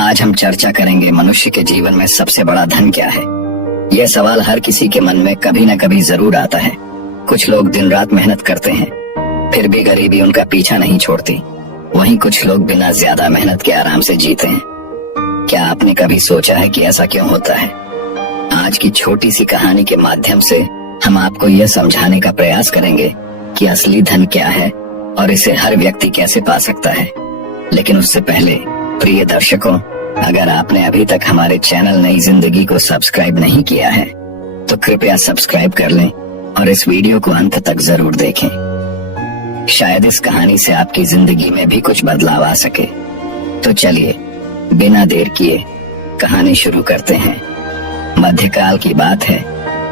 आज हम चर्चा करेंगे मनुष्य के जीवन में सबसे बड़ा धन क्या है। यह सवाल हर किसी के मन में कभी न कभी जरूर आता है। कुछ लोग दिन रात मेहनत करते हैं, फिर भी गरीबी उनका पीछा नहीं छोड़ती। वहीं कुछ लोग बिना ज्यादा मेहनत के आराम से जीते हैं। क्या आपने कभी सोचा है कि ऐसा क्यों होता है? आज की छोटी सी कहानी के माध्यम से हम आपको यह समझाने का प्रयास करेंगे कि असली धन क्या है और इसे हर व्यक्ति कैसे पा सकता है। लेकिन उससे पहले प्रिय दर्शकों, अगर आपने अभी तक हमारे चैनल नई जिंदगी को सब्सक्राइब नहीं किया है तो कृपया सब्सक्राइब कर लें और इस वीडियो को अंत तक जरूर देखें। शायद इस कहानी से आपकी जिंदगी में भी कुछ बदलाव आ सके। तो चलिए बिना देर किए कहानी शुरू करते हैं। मध्यकाल की बात है।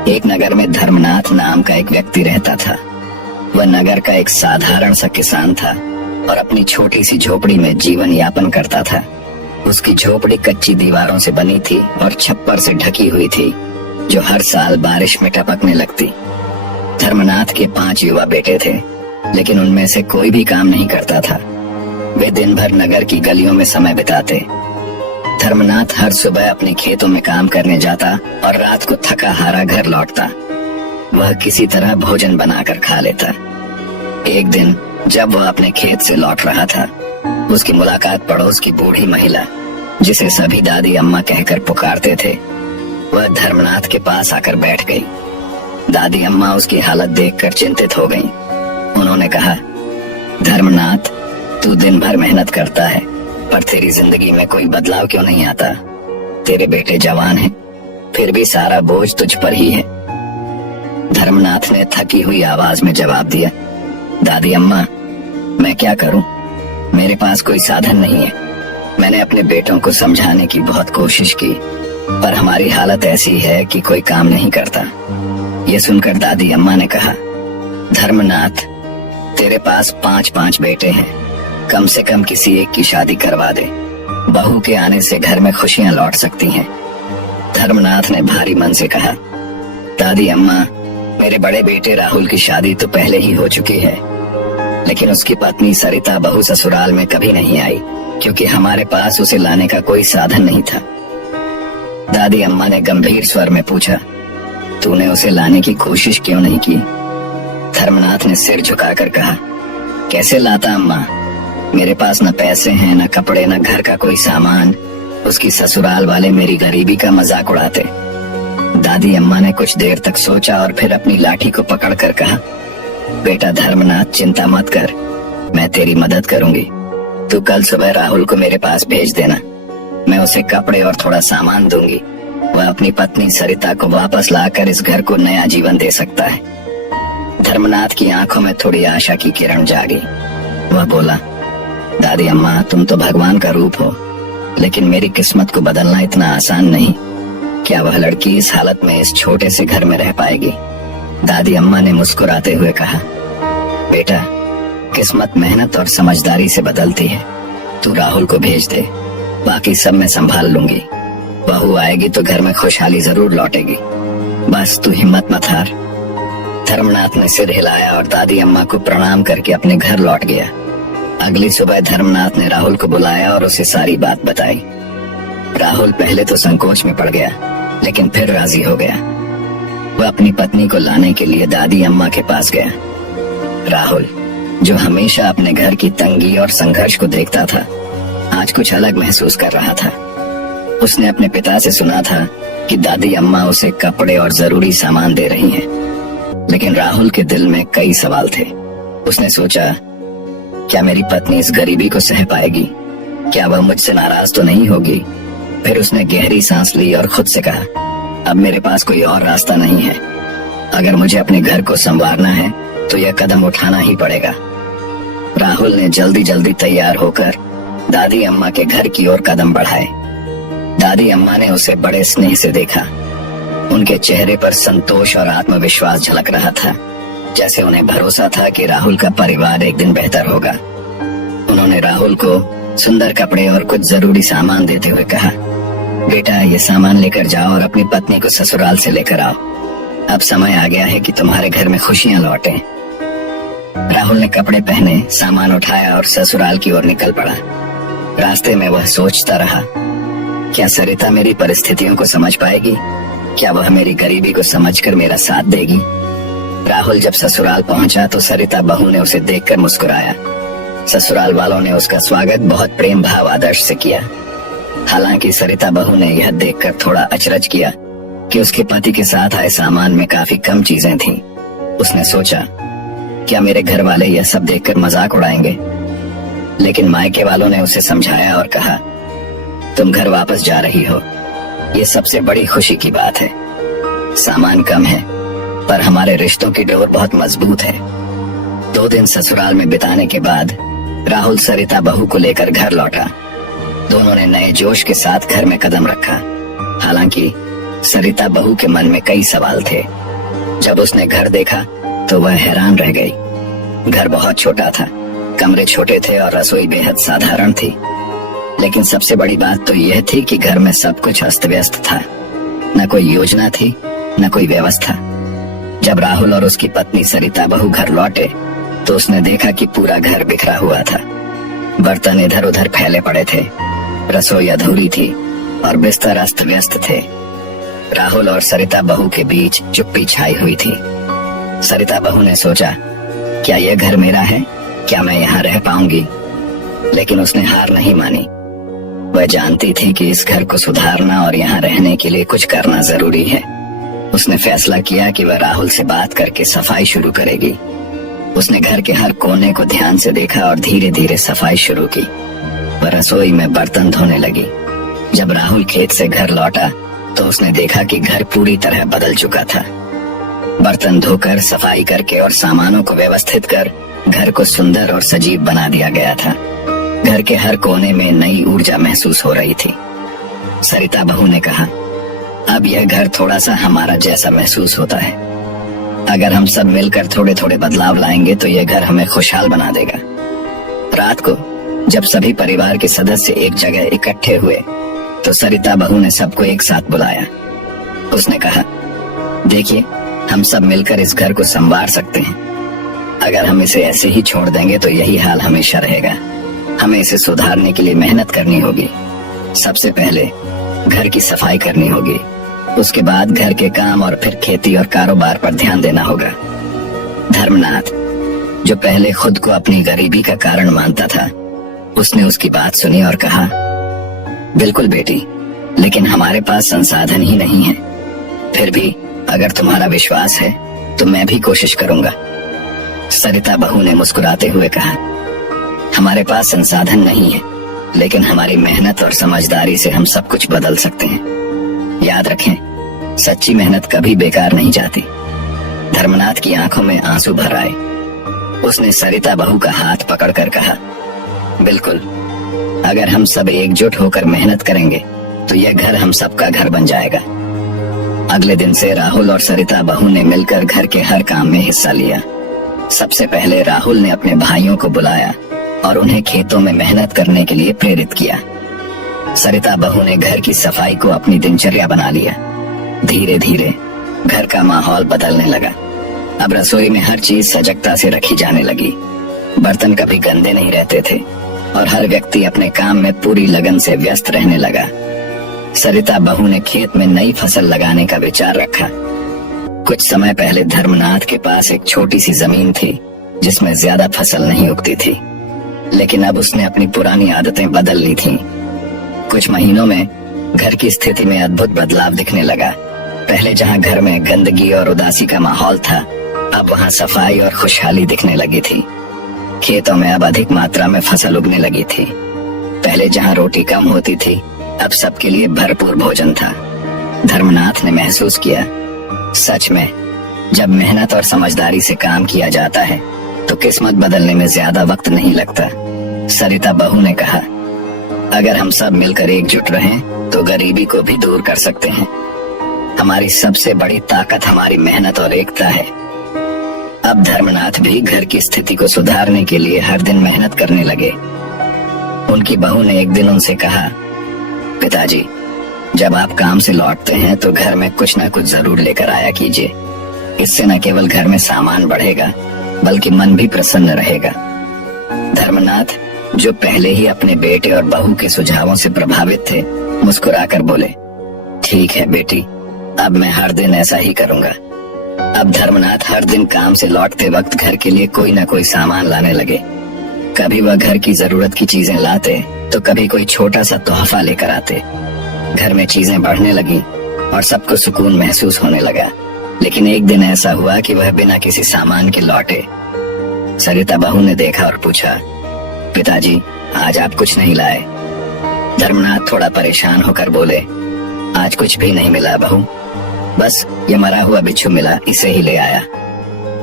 एक नगर में धर्मनाथ नाम का एक व्यक्ति रहता था। वह नगर का एक साधारण सा किसान था और अपनी छोटी सी झोपड़ी में जीवन यापन करता था। उसकी झोपड़ी कच्ची दीवारों से बनी थी और छप्पर से ढकी हुई थी, जो हर साल बारिश में टपकने लगती। धर्मनाथ के 5 युवा बेटे थे, लेकिन उनमें से कोई भी काम नहीं करता था। वे दिन भर नगर की गलियों में समय बिताते। धर्मनाथ हर सुबह अपने खेतों में काम करने जाता और रात को थका हारा घर लौटता। वह किसी तरह भोजन बनाकर खा लेता। एक दिन जब वह अपने खेत से लौट रहा था, उसकी मुलाकात पड़ोस की बूढ़ी महिला, जिसे सभी दादी अम्मा कहकर पुकारते थे, वह धर्मनाथ के पास आकर बैठ गई। दादी अम्मा उसकी हालत देखकर चिंतित हो गईं। उन्होंने कहा, धर्मनाथ, तू दिन भर मेहनत करता है, पर तेरी जिंदगी में कोई बदलाव क्यों नहीं आता? तेरे बेटे जवान हैं, फिर भी सारा बोझ तुझ पर ही है। धर्मनाथ ने थकी हुई आवाज में जवाब दिया, दादी अम्मा, मैं क्या करूं? मेरे पास कोई साधन नहीं है। मैंने अपने बेटों को समझाने की बहुत कोशिश की, पर हमारी हालत ऐसी है कि कोई काम नहीं करता। ये सुनकर दादी अम्मा ने कहा, धर्मनाथ, तेरे पास 5 बेटे हैं, कम से कम किसी एक की शादी करवा दे। बहू के आने से घर में खुशियां लौट सकती हैं। धर्मनाथ ने भारी मन से कहा, दादी अम्मा, मेरे बड़े बेटे राहुल की शादी तो पहले ही हो चुकी है, लेकिन उसकी पत्नी सरिता बहू ससुराल में कभी नहीं आई, क्योंकि हमारे पास उसे लाने का कोई साधन नहीं था। दादी अम्मा ने गंभीर स्वर में पूछा, तूने उसे लाने की कोशिश क्यों नहीं की? धर्मनाथ ने सिर झुकाकर कहा, कैसे लाता अम्मा? मेरे पास न पैसे हैं, न कपड़े, न घर का कोई सामान। उसकी ससुराल वाले मेरी गरीबी का मजाक उड़ाते। दादी अम्मा ने कुछ देर तक सोचा और फिर अपनी लाठी को पकड़कर कहा, बेटा धर्मनाथ, चिंता मत कर, मैं तेरी मदद करूंगी। तू कल सुबह राहुल को मेरे पास भेज देना। मैं उसे कपड़े और थोड़ा सामान दूंगी। वह अपनी पत्नी सरिता को वापस लाकर इस घर को नया जीवन दे सकता है। धर्मनाथ की आंखों में थोड़ी आशा की किरण जागी। वह बोला, दादी अम्मा, तुम तो भगवान का रूप हो, लेकिन मेरी किस्मत को बदलना इतना आसान नहीं। क्या वह लड़की इस हालत में इस छोटे से घर में रह पाएगी? दादी अम्मा ने मुस्कुराते हुए कहा, बेटा, किस्मत मेहनत और समझदारी से बदलती है। तू राहुल को भेज दे, बाकी सब मैं संभाल लूंगी। बहू आएगी तो घर में खुशहाली जरूर लौटेगी। बस तू हिम्मत मत हार। धर्मनाथ ने सिर हिलाया और दादी अम्मा को प्रणाम करके अपने घर लौट गया। अगली सुबह धर्मनाथ ने राहुल को बुलाया और उसे सारी बात बताई। राहुल पहले तो संकोच में पड़ गया, लेकिन फिर राजी हो गया। वह अपनी पत्नी को लाने के लिए दादी अम्मा के पास गया। राहुल, जो हमेशा अपने घर की तंगी और संघर्ष को देखता था, आज कुछ अलग महसूस कर रहा था। उसने अपने पिता से सुना था कि दादी अम्मा उसे कपड़े और जरूरी सामान दे रही हैं, लेकिन राहुल के दिल में कई सवाल थे। उसने सोचा, क्या मेरी पत्नी इस गरीबी को सह पाएगी? क्या वह मुझसे नाराज तो नहीं होगी? फिर उसने गहरी सांस ली और खुद से कहा, अब मेरे पास कोई और रास्ता नहीं है। अगर मुझे अपने घर को संवारना है तो यह कदम उठाना ही पड़ेगा। राहुल ने जल्दी जल्दी तैयार होकर दादी अम्मा के घर की ओर कदम बढ़ाए। दादी अम्मा ने उसे बड़े स्नेह से देखा। उनके चेहरे पर संतोष और आत्मविश्वास झलक रहा था, जैसे उन्हें भरोसा था कि राहुल का परिवार एक दिन बेहतर होगा। उन्होंने राहुल को सुंदर कपड़े और कुछ जरूरी सामान देते हुए कहा, बेटा, ये सामान लेकर जाओ और अपनी पत्नी को ससुराल से लेकर आओ। अब समय आ गया है कि तुम्हारे घर में खुशियां लौटें। राहुल ने कपड़े पहने, सामान उठाया और ससुराल की ओर निकल पड़ा। रास्ते में वह सोचता रहा, क्या सरिता मेरी परिस्थितियों को समझ पाएगी? क्या वह मेरी गरीबी को समझकर मेरा साथ देगी? राहुल जब ससुराल पहुंचा तो सरिता बहू ने उसे देखकर मुस्कुराया। ससुराल वालों ने उसका स्वागत बहुत प्रेम भाव आदर्श से किया। हालांकि सरिता बहू ने यह देखकर थोड़ा अचरज किया कि उसके पति के साथ आए सामान में काफी कम चीजें थीं। उसने सोचा, क्या मेरे घर वाले यह सब देखकर मजाक उड़ाएंगे? लेकिन मायके वालों ने उसे समझाया और कहा, तुम घर वापस जा रही हो, ये सबसे बड़ी खुशी की बात है। सामान कम है पर हमारे रिश्तों की डोर बहुत मजबूत है। 2 दिन ससुराल में बिताने के बाद राहुल सरिता बहू को लेकर घर लौटा। दोनों ने नए जोश के साथ घर में कदम रखा। हालांकि सरिता बहू के मन में कई सवाल थे। जब उसने घर देखा तो वह हैरान रह गई। घर बहुत छोटा था, कमरे छोटे थे और रसोई बेहद साधारण थी। लेकिन सबसे बड़ी बात तो यह थी कि घर में सब कुछ अस्त व्यस्त था। न कोई योजना थी, न कोई व्यवस्था। जब राहुल और उसकी पत्नी सरिता बहू घर लौटे तो उसने देखा कि पूरा घर बिखरा हुआ था। बर्तन इधर उधर फैले पड़े थे, रसोई अधूरी थी और बिस्तर अस्त व्यस्त थे। राहुल और सरिता बहू के बीच चुप्पी छाई हुई थी। सरिता बहू ने सोचा, क्या यह घर मेरा है? क्या मैं यहाँ रह पाऊंगी? लेकिन उसने हार नहीं मानी। वह जानती थी कि इस घर को सुधारना और यहाँ रहने के लिए कुछ करना जरूरी है। उसने फैसला किया कि वह राहुल से बात करके सफाई शुरू करेगी। उसने घर के हर कोने को ध्यान से देखा और धीरे धीरे सफाई शुरू की। वह रसोई में बर्तन धोने लगी। जब राहुल खेत से घर लौटा तो उसने देखा कि घर पूरी तरह बदल चुका था। बर्तन धोकर, सफाई करके और सामानों को व्यवस्थित कर घर को सुंदर और सजीव बना दिया गया था। घर के हर कोने में नई ऊर्जा महसूस हो रही थी। सरिता बहू ने कहा, अब यह घर थोड़ा सा हमारा जैसा महसूस होता है। अगर हम सब मिलकर थोड़े थोड़े बदलाव लाएंगे तो यह घर हमें खुशहाल बना देगा। रात को जब सभी परिवार के सदस्य एक जगह इकट्ठे हुए तो सरिता बहू ने सबको एक साथ बुलाया। उसने कहा, देखिए, हम सब मिलकर इस घर को संवार सकते हैं। अगर हम इसे ऐसे ही छोड़ देंगे तो यही हाल हमेशा रहेगा। हमें इसे सुधारने के लिए मेहनत करनी होगी। सबसे पहले घर की सफाई करनी होगी, उसके बाद घर के काम और फिर खेती और कारोबार पर ध्यान देना होगा। धर्मनाथ, जो पहले खुद को अपनी गरीबी का कारण मानता था, उसने उसकी बात सुनी और कहा, बिल्कुल बेटी, लेकिन हमारे पास संसाधन ही नहीं है। फिर भी अगर तुम्हारा विश्वास है तो मैं भी कोशिश करूंगा। सरिता बहू ने मुस्कुराते हुए कहा, हमारे पास संसाधन नहीं है, लेकिन हमारी मेहनत और समझदारी से हम सब कुछ बदल सकते हैं। याद रखें, सच्ची मेहनत कभी बेकार नहीं जाती। धर्मनाथ की आंखों में आंसू भर आए। उसने सरिता बहू का हाथ पकड़कर कहा, बिल्कुल, अगर हम सब एकजुट होकर मेहनत करेंगे तो यह घर हम सबका घर बन जाएगा। अगले दिन से राहुल और सरिता बहू ने मिलकर घर के हर काम में हिस्सा लिया। सबसे पहले राहुल ने अपने भाइयों को बुलाया और उन्हें खेतों में मेहनत करने के लिए प्रेरित किया। सरिता बहू ने घर की सफाई को अपनी दिनचर्या बना लिया। धीरे धीरे घर का माहौल बदलने लगा। अब रसोई में हर चीज सजगता से रखी जाने लगी। बर्तन कभी गंदे नहीं रहते थे और हर व्यक्ति अपने काम में पूरी लगन से व्यस्त रहने लगा। सरिता बहू ने खेत में नई फसल लगाने का विचार रखा। कुछ समय पहले धर्मनाथ के पास एक छोटी सी जमीन थी जिसमें ज्यादा फसल नहीं उगती थी, लेकिन अब उसने अपनी पुरानी आदतें बदल ली थीं। कुछ महीनों में घर की स्थिति में अद्भुत बदलाव दिखने लगा। पहले जहां घर में गंदगी और उदासी का माहौल था, अब वहां सफाई और खुशहाली दिखने लगी थी। खेतों में अब अधिक मात्रा में फसल उगने लगी थी। पहले जहां रोटी कम होती थी, अब सबके लिए भरपूर भोजन था। धर्मनाथ ने महसूस किया, सच में जब मेहनत और समझदारी से काम किया जाता है तो किस्मत बदलने में ज्यादा वक्त नहीं लगता। सरिता बहू ने कहा, अगर हम सब मिलकर एकजुट रहें तो गरीबी को भी दूर कर सकते हैं। हमारी सबसे बड़ी ताकत हमारी मेहनत और एकता है। अब धर्मनाथ भी घर की स्थिति को सुधारने के लिए हर दिन मेहनत करने लगे। उनकी बहू ने एक दिन उनसे कहा, पिताजी, जब आप काम से लौटते हैं तो घर में कुछ न कुछ जरूर लेकर आया कीजिए। इससे न केवल घर में सामान बढ़ेगा बल्कि मन भी प्रसन्न रहेगा। धर्मनाथ जो पहले ही अपने बेटे और बहू के सुझावों से प्रभावित थे, मुस्कुराकर बोले, ठीक है बेटी, अब मैं हर दिन ऐसा ही करूंगा। अब धर्मनाथ हर दिन काम से लौटते वक्त घर के लिए कोई न कोई सामान लाने लगे। कभी वह घर की जरूरत की चीजें लाते तो कभी कोई छोटा सा तोहफा लेकर आते। घर में चीजें बढ़ने लगी और सबको सुकून महसूस होने लगा। लेकिन एक दिन ऐसा हुआ कि वह बिना किसी सामान के लौटे। सरिता बहू ने देखा और पूछा, पिताजी, आज आप कुछ नहीं लाए? धर्मनाथ थोड़ा परेशान होकर बोले, आज कुछ भी नहीं मिला बहू, बस ये मरा हुआ बिच्छू मिला, इसे ही ले आया।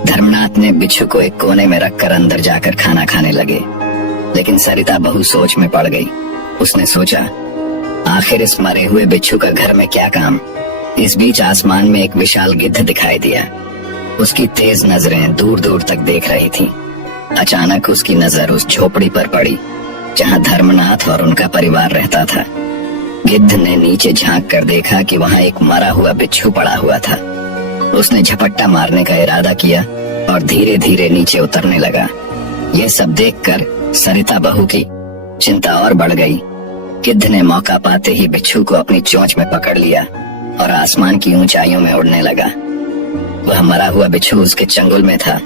धर्मनाथ ने बिच्छू को एक कोने में रखकर अंदर जाकर खाना खाने लगे। लेकिन सरिता बहू सोच में पड़ गई। उसने सोचा, आखिर इस मरे हुए बिच्छू का घर में क्या काम। इस बीच आसमान में एक विशाल गिद्ध दिखाई दिया। उसकी तेज नजरें दूर दूर तक देख रही थीं। अचानक उसकी नजर उस झोपड़ी पर पड़ी जहां धर्मनाथ और उनका परिवार रहता था। गिद्ध ने नीचे झांक कर देखा कि वहां एक मरा हुआ बिच्छू पड़ा हुआ था। उसने झपट्टा मारने का इरादा किया और धीरे धीरे नीचे उतरने लगा। यह सब देखकर सरिता बहू की चिंता और बढ़ गई। गिद्ध ने मौका पाते ही बिच्छू को अपनी चोंच में पकड़ लिया और आसमान की ऊंचाइयों में उड़ने लगा। वह मरा हुआ बिच्छू उसके चंगुल में था,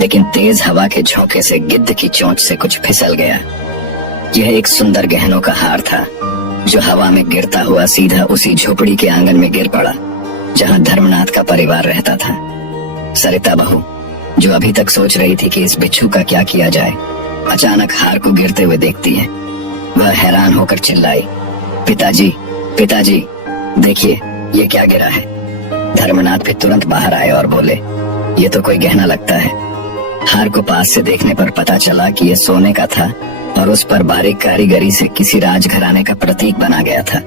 लेकिन तेज हवा के झोंके से गिद्ध की चोंच से कुछ फिसल गया। यह एक सुंदर गहनों का हार था जो हवा में गिरता हुआ सीधा उसी झोपड़ी के आंगन में गिर पड़ा जहां धर्मनाथ का परिवार रहता था। सरिता बहू, जो अभी तक सोच रही थी कि इस बिच्छू का क्या किया जाए, अचानक हार को गिरते हुए देखती है। वह हैरान होकर चिल्लाई, पिताजी, पिताजी, देखिए ये क्या गिरा है। धर्मनाथ भी तुरंत बाहर आए और बोले, ये तो कोई गहना लगता है। हार को पास से देखने पर पता चला कि यह सोने का था और उस पर बारीक कारीगरी से किसी राजघराने का प्रतीक बना गया था।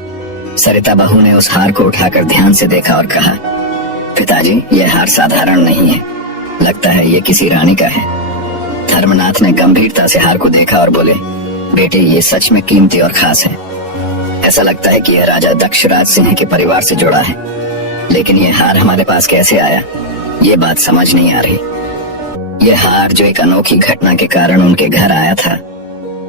सरिता बहू ने उस हार को उठाकर ध्यान से देखा और कहा, पिताजी, यह हार साधारण नहीं है, लगता है ये किसी रानी का है। धर्मनाथ ने गंभीरता से हार को देखा और बोले, बेटे, ये सच में कीमती और खास है। ऐसा लगता है कि यह राजा दक्षराज सिंह के परिवार से जुड़ा है, लेकिन यह हार हमारे पास कैसे आया, ये बात समझ नहीं आ रही। यह हार जो एक अनोखी घटना के कारण उनके घर आया था,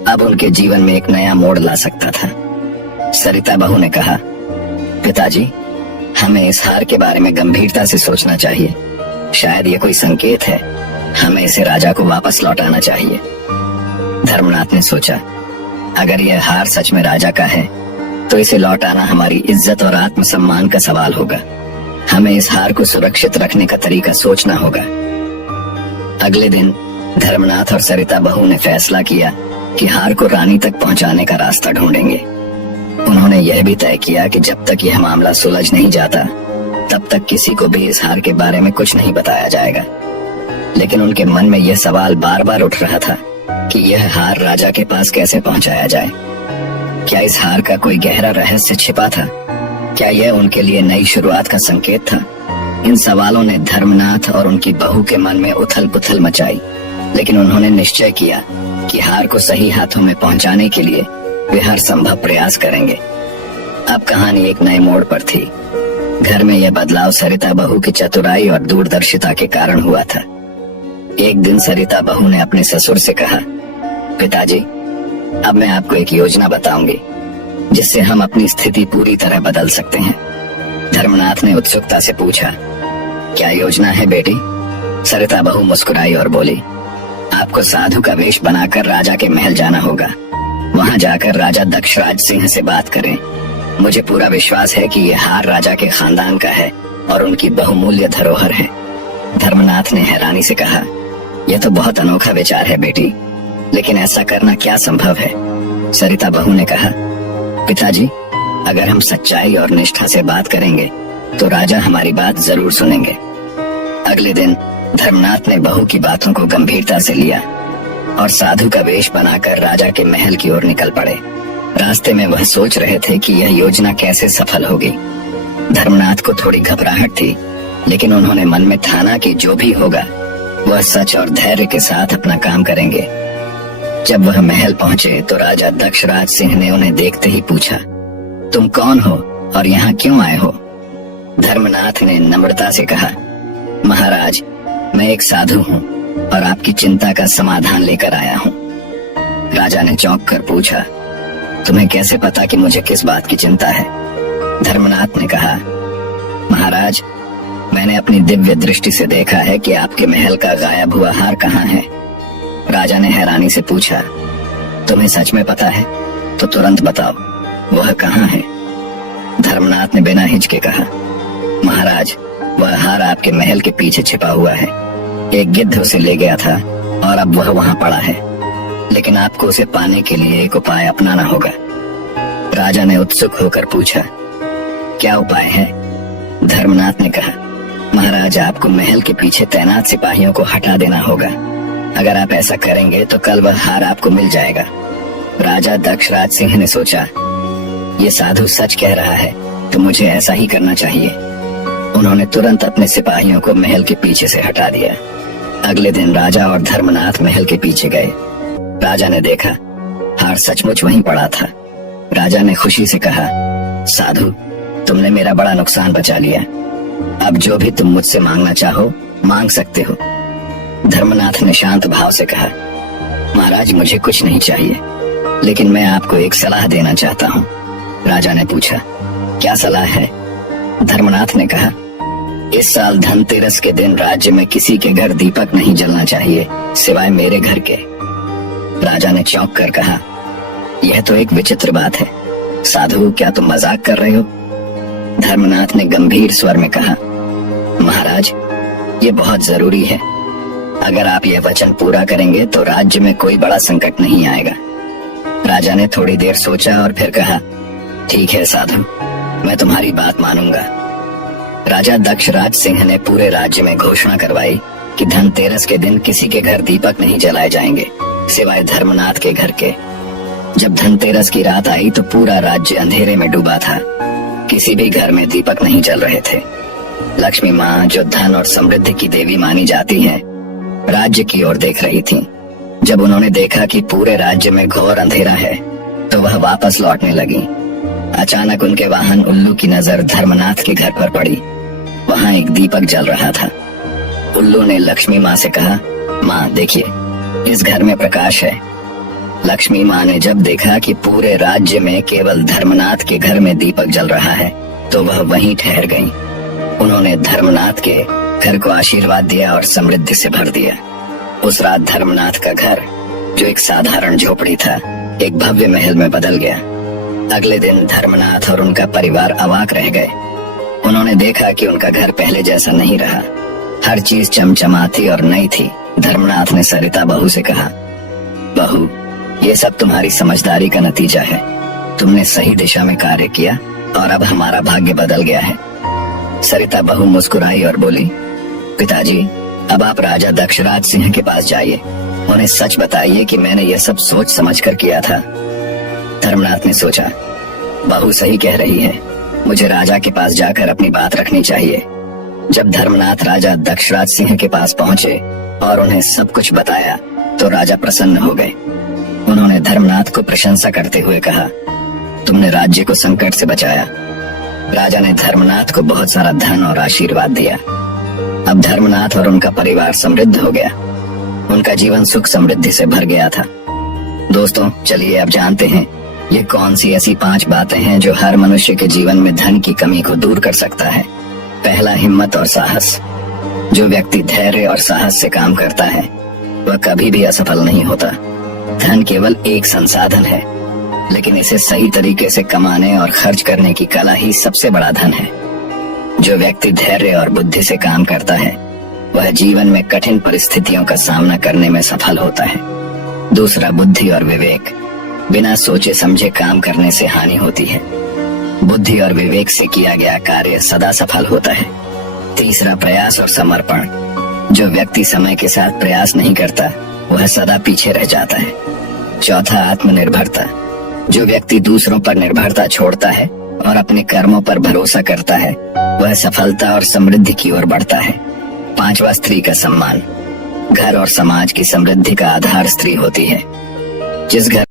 अब उनके जीवन में एक नया मोड़ ला सकता था। सरिता बहू ने कहा, पिताजी, हमें इस हार के बारे में गंभीरता से सोचना चाहिए। शायद ये कोई संकेत है, हमें इसे राजा को वापस लौटाना चाहिए। धर्मनाथ ने सोचा, अगर यह हार सच में राजा का है तो इसे लौटाना हमारी इज्जत और आत्मसम्मान का सवाल होगा। हमें इस हार को सुरक्षित रखने का तरीका सोचना होगा। अगले दिन धर्मनाथ और सरिता बहू ने फैसला किया कि हार को रानी तक पहुंचाने का रास्ता ढूंढेंगे। उन्होंने यह भी तय किया कि जब तक यह मामला सुलझ नहीं जाता तब तक किसी को भी इस हार के बारे में कुछ नहीं बताया जाएगा। लेकिन उनके मन में यह सवाल बार बार उठ रहा था कि यह हार राजा के पास कैसे पहुंचाया जाए। क्या इस हार का कोई गहरा रहस्य छिपा था? क्या यह उनके लिए नई शुरुआत का संकेत था? इन सवालों ने धर्मनाथ और उनकी बहू के मन में उथल पुथल मचाई, लेकिन उन्होंने निश्चय किया कि हार को सही हाथों में पहुंचाने के लिए वे हर संभव प्रयास करेंगे। अब कहानी एक नए मोड़ पर थी। घर में यह बदलाव सरिता बहू की चतुराई और दूरदर्शिता के कारण हुआ था। एक दिन सरिता बहू ने अपने ससुर से कहा, पिताजी, अब मैं आपको एक योजना बताऊंगी जिससे हम अपनी स्थिति पूरी तरह बदल सकते हैं। धर्मनाथ ने उत्सुकता से पूछा, क्या योजना है बेटी? सरिता बहू मुस्कुराई और बोली, आपको साधु का वेश बनाकर राजा के महल जाना होगा। वहां जाकर राजा दक्षराज सिंह से बात करें। मुझे पूरा विश्वास है कि यह हार राजा के खानदान का है और उनकी बहुमूल्य धरोहर है। धर्मनाथ ने हैरानी से कहा, यह तो बहुत अनोखा विचार है बेटी, लेकिन ऐसा करना क्या संभव है? सरिता बहू ने कहा, पिताजी, अगर हम सच्चाई और निष्ठा से बात करेंगे तो राजा हमारी बात जरूर सुनेंगे। अगले दिन धर्मनाथ ने बहू की बातों को गंभीरता से लिया और साधु का वेश बनाकर राजा के महल की ओर निकल पड़े। रास्ते में वह सोच रहे थे कि यह योजना कैसे सफल होगी। धर्मनाथ को थोड़ी घबराहट थी, लेकिन उन्होंने मन में ठाना कि जो भी होगा वह सच और धैर्य के साथ अपना काम करेंगे। जब वह महल पहुंचे तो राजा दक्षराज सिंह ने उन्हें देखते ही पूछा, तुम कौन हो और यहाँ क्यों आए हो? धर्मनाथ ने नम्रता से कहा, महाराज, मैं एक साधु हूँ और आपकी चिंता का समाधान लेकर आया हूँ। राजा ने चौंक कर पूछा, तुम्हें कैसे पता कि मुझे किस बात की चिंता है? धर्मनाथ ने कहा, महाराज, मैंने अपनी दिव्य दृष्टि से देखा है कि आपके महल का गायब हुआ हार कहाँ है। राजा ने हैरानी से पूछा, तुम्हें सच में पता है? तो तुरंत बताओ, वह कहाँ है? धर्मनाथ ने बिना हिचके कहा, महाराज, वह हार आपके महल के पीछे छिपा हुआ है। एक गिद्ध उसे ले गया था और अब वह वहाँ पड़ा है, लेकिन आपको उसे पाने के लिए एक उपाय अपनाना होगा। राजा ने उत्सुक होकर पूछा, क्या उपाय है? धर्मनाथ ने कहा, महाराज, आपको महल के पीछे तैनात सिपाहियों को हटा देना होगा। अगर आप ऐसा करेंगे तो कल वह हार आपको मिल जाएगा। राजा दक्षराज सिंह ने सोचा, ये साधु सच कह रहा है तो मुझे ऐसा ही करना चाहिए। उन्होंने तुरंत अपने सिपाहियों को महल के पीछे से हटा दिया। अगले दिन राजा और धर्मनाथ महल के पीछे गए। राजा ने देखा हार सचमुच वहीं पड़ा था। राजा ने खुशी से कहा, साधु, तुमने मेरा बड़ा नुकसान बचा लिया। अब जो भी तुम मुझसे मांगना चाहो मांग सकते हो। धर्मनाथ ने शांत भाव से कहा, महाराज, मुझे कुछ नहीं चाहिए, लेकिन मैं आपको एक सलाह देना चाहता हूँ। राजा ने पूछा, क्या सलाह है? धर्मनाथ ने कहा, इस साल धनतेरस के दिन राज्य में किसी के घर दीपक नहीं जलना चाहिए सिवाय मेरे घर के। राजा ने चौंक कर कहा, यह तो एक विचित्र बात है। साधु, क्या तुम मजाक कर रहे हो? धर्मनाथ ने गंभीर स्वर में कहा, महाराज, ये बहुत जरूरी है। अगर आप यह वचन पूरा करेंगे तो राज्य में कोई बड़ा संकट नहीं आएगा। राजा ने थोड़ी देर सोचा और फिर कहा, ठीक है साधु, मैं तुम्हारी बात मानूंगा। राजा दक्षराज सिंह ने पूरे राज्य में घोषणा करवाई कि धनतेरस के दिन किसी के घर दीपक नहीं जलाए जाएंगे सिवाय धर्मनाथ के घर के। जब धनतेरस की रात आई तो पूरा राज्य अंधेरे में डूबा था। किसी भी घर में दीपक नहीं जल रहे थे। लक्ष्मी माँ, जो धन और समृद्धि की देवी मानी जाती है, राज्य की ओर देख रही थी। जब उन्होंने देखा कि पूरे राज्य में घोर अंधेरा है तो वह वापस लौटने लगी। अचानक उनके वाहन उल्लू की नजर धर्मनाथ के घर पर पड़ी। वहाँ एक दीपक जल रहा था। उल्लू ने लक्ष्मी माँ से कहा, माँ देखिए, इस घर में प्रकाश है। लक्ष्मी माँ ने जब देखा कि पूरे राज्य में केवल धर्मनाथ के घर में दीपक जल रहा है तो वह वहीं ठहर गईं। उन्होंने धर्मनाथ के घर को आशीर्वाद दिया और समृद्धि से भर दिया। उस रात धर्मनाथ का घर, जो एक साधारण झोपड़ी था, एक भव्य महल में बदल गया। अगले दिन धर्मनाथ और उनका परिवार अवाक रह गए। उन्होंने देखा कि उनका घर पहले जैसा नहीं रहा। हर चीज चमचमाती और नई थी। धर्मनाथ ने सरिता बहू से कहा, बहू, ये सब तुम्हारी समझदारी का नतीजा है। तुमने सही दिशा में कार्य किया और अब हमारा भाग्य बदल गया है। सरिता बहू मुस्कुराई और बोली, पिताजी, अब आप राजा दक्षराज सिंह के पास जाइए। उन्हें सच बताइए कि मैंने यह सब सोच समझ कर किया था। धर्मनाथ ने सोचा, बहू सही कह रही है, मुझे राजा के पास जाकर अपनी बात रखनी चाहिए। जब धर्मनाथ राजा दक्षराज सिंह के पास पहुँचे और उन्हें सब कुछ बताया तो राजा प्रसन्न हो गए। उन्होंने धर्मनाथ को प्रशंसा करते हुए कहा, तुमने राज्य को संकट से बचाया। राजा ने धर्मनाथ को बहुत सारा धन और आशीर्वाद दिया। अब धर्मनाथ और उनका परिवार समृद्ध हो गया। उनका जीवन सुख समृद्धि से भर गया था। दोस्तों, चलिए अब जानते हैं ये कौन सी ऐसी 5 बातें हैं जो हर मनुष्य के जीवन में धन की कमी को दूर कर सकता है। पहला, हिम्मत और साहस। जो व्यक्ति धैर्य और साहस से काम करता है वह कभी भी असफल नहीं होता। धन केवल एक संसाधन है, लेकिन इसे सही तरीके से कमाने और खर्च करने की कला ही सबसे बड़ा धन है। जो व्यक्ति धैर्य और बुद्धि से काम करता है वह जीवन में कठिन परिस्थितियों का सामना करने में सफल होता है। दूसरा, बुद्धि और विवेक। बिना सोचे समझे काम करने से हानि होती है। बुद्धि और विवेक से किया गया कार्य सदा सफल होता है। तीसरा, प्रयास और समर्पण। जो व्यक्ति समय के साथ प्रयास नहीं करता वह सदा पीछे रह जाता है। चौथा, आत्मनिर्भरता। जो व्यक्ति दूसरों पर निर्भरता छोड़ता है और अपने कर्मों पर भरोसा करता है वह सफलता और समृद्धि की ओर बढ़ता है। पांचवा, स्त्री का सम्मान। घर और समाज की समृद्धि का आधार स्त्री होती है। जिस घर